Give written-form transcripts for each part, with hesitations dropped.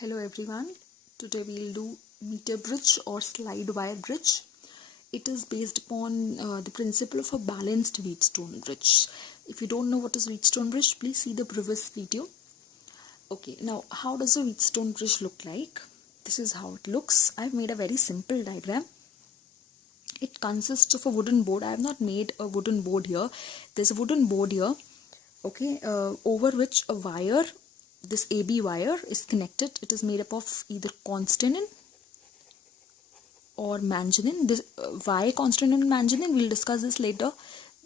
Hello everyone. Today we'll do meter bridge or slide wire bridge. It is based upon the principle of a balanced Wheatstone bridge. If you don't know what is Wheatstone bridge, please see the previous video. Okay, now how does a Wheatstone bridge look like? This is how it looks. I've made a very simple diagram. It consists of a wooden board. I have not made a wooden board here. There's a wooden board here, okay, over which a wire, this AB wire, is connected. It is made up of either constantin or manganin. This why constantin and manganin, we'll discuss this later.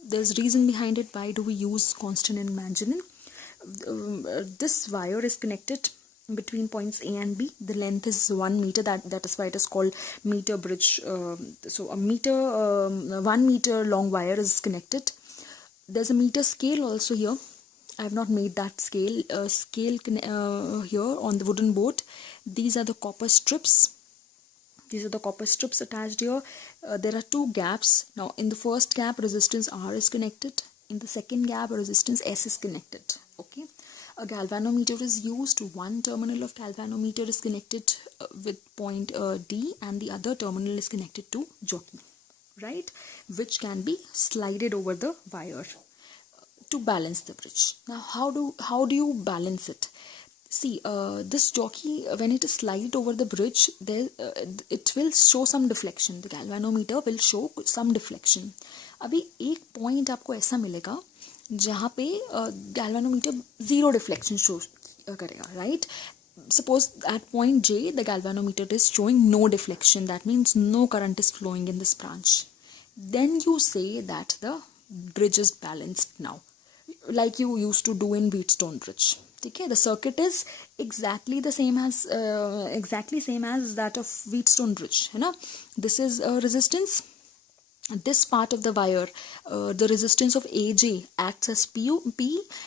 There's reason behind it. Why do we use constantin and manganin? This wire is connected between points A and B. The length is 1 meter. That is why it is called meter bridge. So a meter, 1 meter long wire is connected. There's a meter scale also here. I have not made that scale. Here on the wooden board. These are the copper strips. These are the copper strips attached here. There are two gaps. Now in the first gap, resistance R is connected. In the second gap, resistance S is connected. Okay. A galvanometer is used. One terminal of galvanometer is connected with point D, and the other terminal is connected to jockey, right? Which can be slided over the wire to balance the bridge. Now how do you balance it? See, this jockey, when it is slided over the bridge, there it will show some deflection. The galvanometer will show some deflection. अभी एक point आपको ऐसा मिलेगा जहाँ पे galvanometer zero deflection show करेगा, right? Suppose at point J, the galvanometer is showing no deflection. That means no current is flowing in this branch. Then you say that the bridge is balanced now, like you used to do in Wheatstone bridge. Okay, the circuit is exactly same as that of Wheatstone bridge. You know, this is a resistance. This part of the wire, the resistance of AJ acts as P.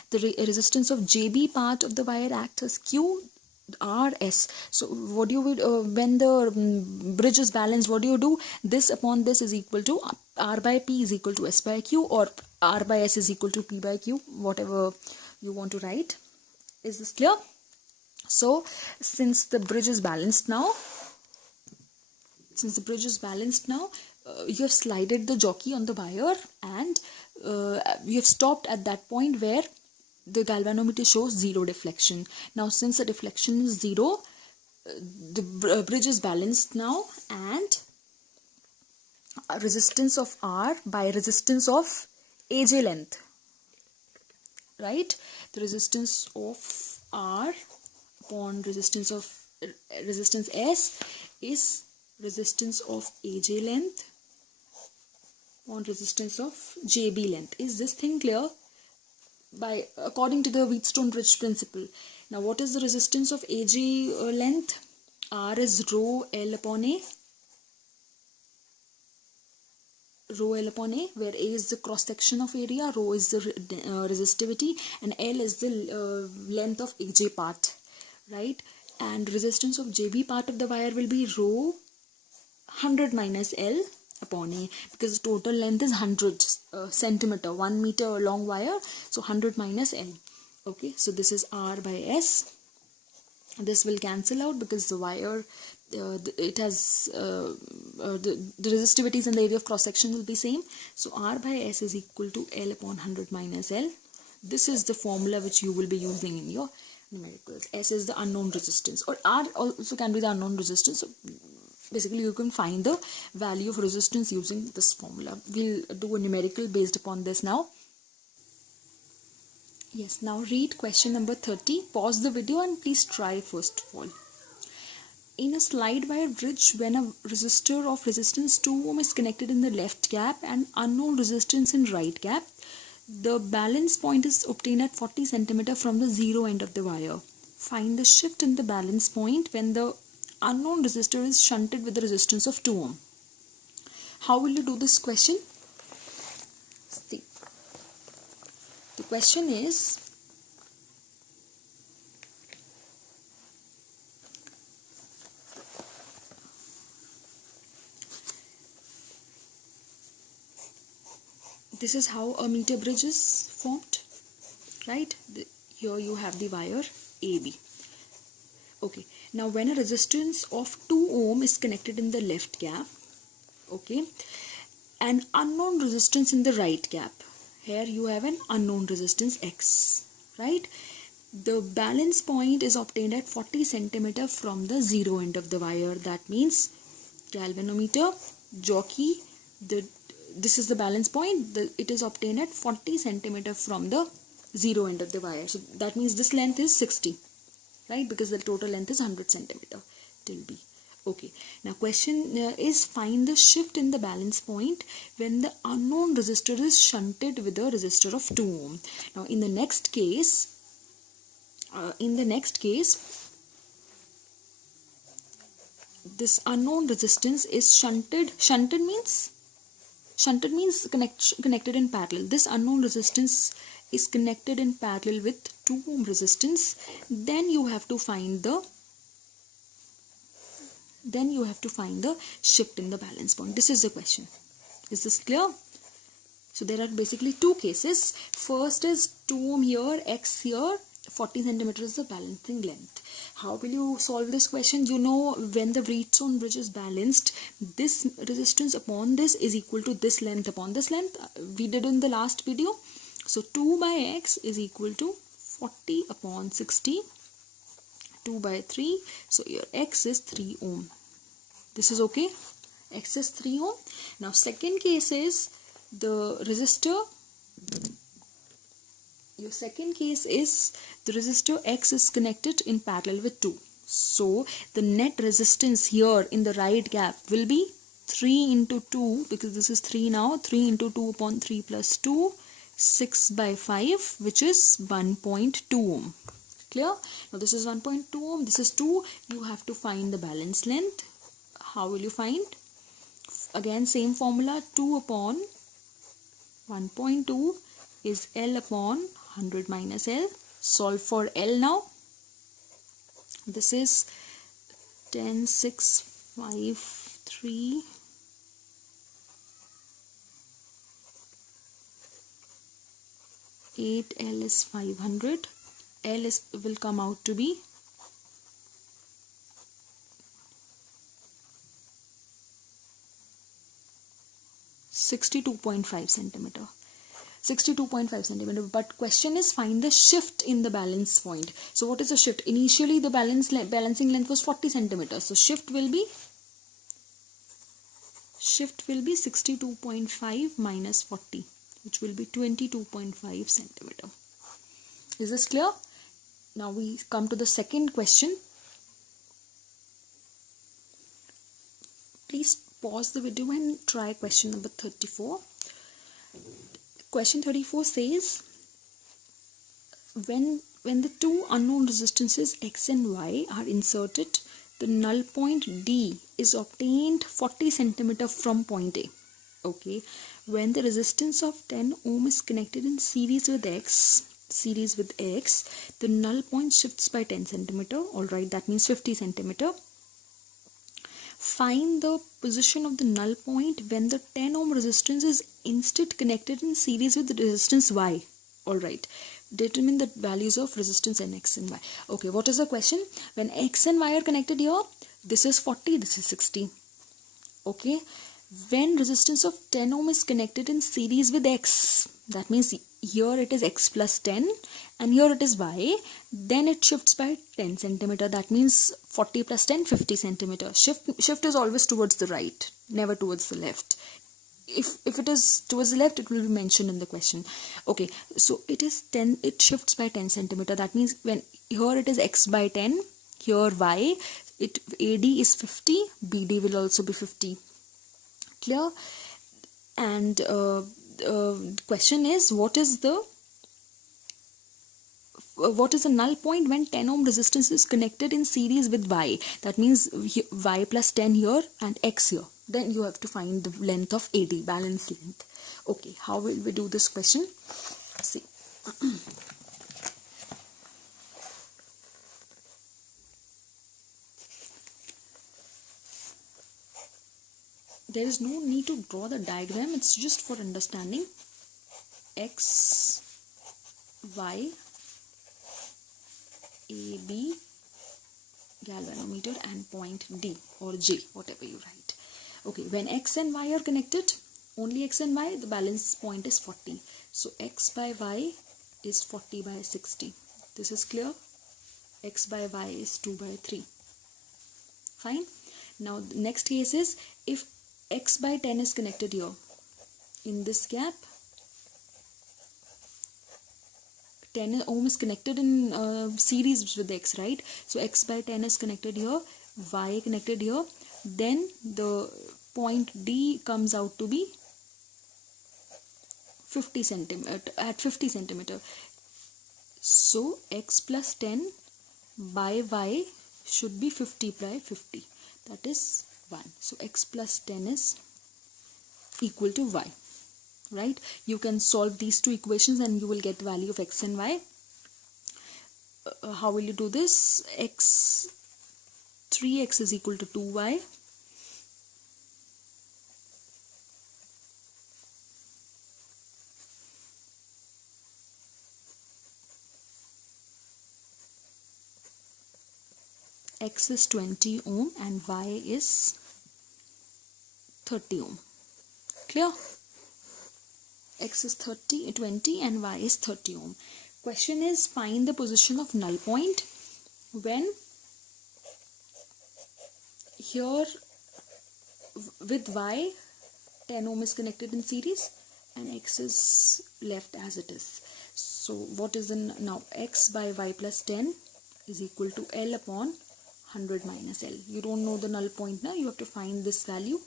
The resistance of JB part of the wire acts as Q. RS. So what do you when the bridge is balanced, what do? This upon this is equal to R by P is equal to S by Q, or R by S is equal to P by Q, whatever you want to write. Is this clear? So since the bridge is balanced now, you have slided the jockey on the wire, and you have stopped at that point where the galvanometer shows zero deflection. Now since the deflection is zero, the bridge is balanced now, and resistance of R by resistance of AJ length, right? The resistance of R upon resistance S is resistance of AJ length upon resistance of JB length. Is this thing clear? By according to the Wheatstone bridge principle. Now what is the resistance of AJ length? R is rho L upon A. Rho L upon A, where A is the cross section of area, rho is the resistivity, and L is the length of AJ part, right? And resistance of JB part of the wire will be rho 100 minus L upon A, because the total length is 100 centimeter, 1 meter long wire, so 100 minus L. Okay, so this is R by S. This will cancel out because the wire, it has the resistivities and the area of cross section will be same. So R by S is equal to L upon 100 minus L. This is the formula which you will be using in your numericals. S is the unknown resistance, or R also can be the unknown resistance. So basically you can find the value of resistance using this formula. We'll do a numerical based upon this now. Yes, now read question number 30. Pause the video and please try first of all. In a slide wire bridge, when a resistor of resistance 2 ohm is connected in the left gap and unknown resistance in right gap, the balance point is obtained at 40 cm from the zero end of the wire. Find the shift in the balance point when the unknown resistor is shunted with the resistance of 2 ohm. How will you do this question? See, the question is, this is how a meter bridge is formed, right? Here you have the wire AB. Okay, now when a resistance of 2 ohm is connected in the left gap, okay, an unknown resistance in the right gap, here you have an unknown resistance X, right? The balance point is obtained at 40 centimeter from the zero end of the wire. That means galvanometer, jockey, this is the balance point. It is obtained at 40 centimeter from the zero end of the wire. So that means this length is 60, right? Because the total length is 100 centimeter till B. Okay, now question is find the shift in the balance point when the unknown resistor is shunted with a resistor of 2 ohm. Now in the next case, this unknown resistance is shunted. Shunted means connected in parallel. This unknown resistance is connected in parallel with 2 ohm resistance. Then you have to find the shift in the balance point. This is the question. Is this clear? So there are basically two cases. First is 2 ohm here, X here, 40 centimeters is the balancing length. How will you solve this question? You know, when the Wheatstone bridge is balanced, this resistance upon this is equal to this length upon this length. We did in the last video. So 2 by X is equal to 40 upon 60, 2 by 3. So your X is 3 ohm. This is okay. X is 3 ohm. Now second case is the resistor. Your second case is the resistor X is connected in parallel with 2. So the net resistance here in the right gap will be 3 into 2, because this is 3 now. 3 into 2 upon 3 plus 2, 6 by 5, which is 1.2 ohm. Clear? Now this is 1.2 ohm. This is 2. You have to find the balance length. How will you find? Again, same formula. 2 upon 1.2 is L upon 100 minus L. Solve for L now. This is 10, 6, 5, 3. 8 L is 500. L will come out to be 62.5 centimeter. 62.5 centimeter. But question is find the shift in the balance point. So what is the shift? Initially the balancing length was 40 centimeters. So shift will be 62.5 minus 40, which will be 22.5 centimeter. Is this clear? Now we come to the second question. Please pause the video and try question number 34. Question 34 says, when the two unknown resistances X and Y are inserted, the null point D is obtained 40 centimeter from point A. Okay, when the resistance of 10 ohm is connected in series with X, the null point shifts by 10 centimeter. Alright, that means 50 centimeter. Find the position of the null point when the 10 ohm resistance is instead connected in series with the resistance Y. Alright, determine the values of resistance in X and Y. Okay, what is the question? When X and Y are connected here, this is 40, this is 60. Okay, when resistance of 10 ohm is connected in series with X, that means here it is X plus 10 and here it is Y, then it shifts by 10 centimeter. That means 40 plus 10, 50 centimeter. Shift is always towards the right, never towards the left. If it is towards the left, it will be mentioned in the question. Okay, so it shifts by 10 centimeter. That means when here it is X by 10, here Y, AD is 50, BD will also be 50. Clear? And question is, what is the null point when 10 ohm resistance is connected in series with Y? That means Y plus 10 here and X here. Then you have to find the length of AD, balance length. Okay, how will we do this question? See. There is no need to draw the diagram, it's just for understanding. X, Y, AB, galvanometer and point D or J, whatever you write. Okay, when X and Y are connected, only X and Y, the balance point is 40. So X by Y is 40 by 60. This is clear. X by Y is 2 by 3. Fine. Now the next case is if X by 10 is connected here. In this gap, 10 ohm is connected in series with X, right? So X by 10 is connected here, Y connected here. Then the point D comes out to be 50 centimeter at 50 centimeter. So X plus 10 by Y should be 50 by 50. That is 1. So X plus 10 is equal to Y. Right? You can solve these two equations and you will get the value of X and Y. How will you do this? 3X is equal to 2Y. X is 20 ohm and Y is 30 ohm. Clear? X is 20 and Y is 30 ohm. Question is, find the position of null point when here with Y 10 ohm is connected in series and X is left as it is. So what is now X by Y plus 10 is equal to L upon 100 minus L. You don't know the null point now. You have to find this value,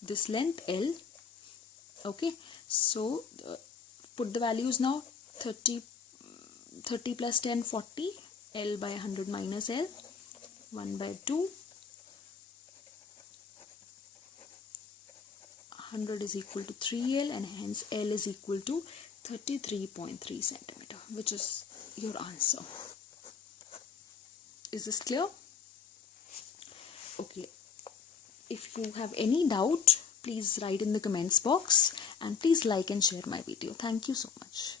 this length L. Okay. So put the values now. 30 plus 10, 40. L by 100 minus L. 1 by 2. 100 is equal to 3L and hence L is equal to 33.3 centimeter, which is your answer. Is this clear? Okay. If you have any doubt, please write in the comments box and please like and share my video. Thank you so much.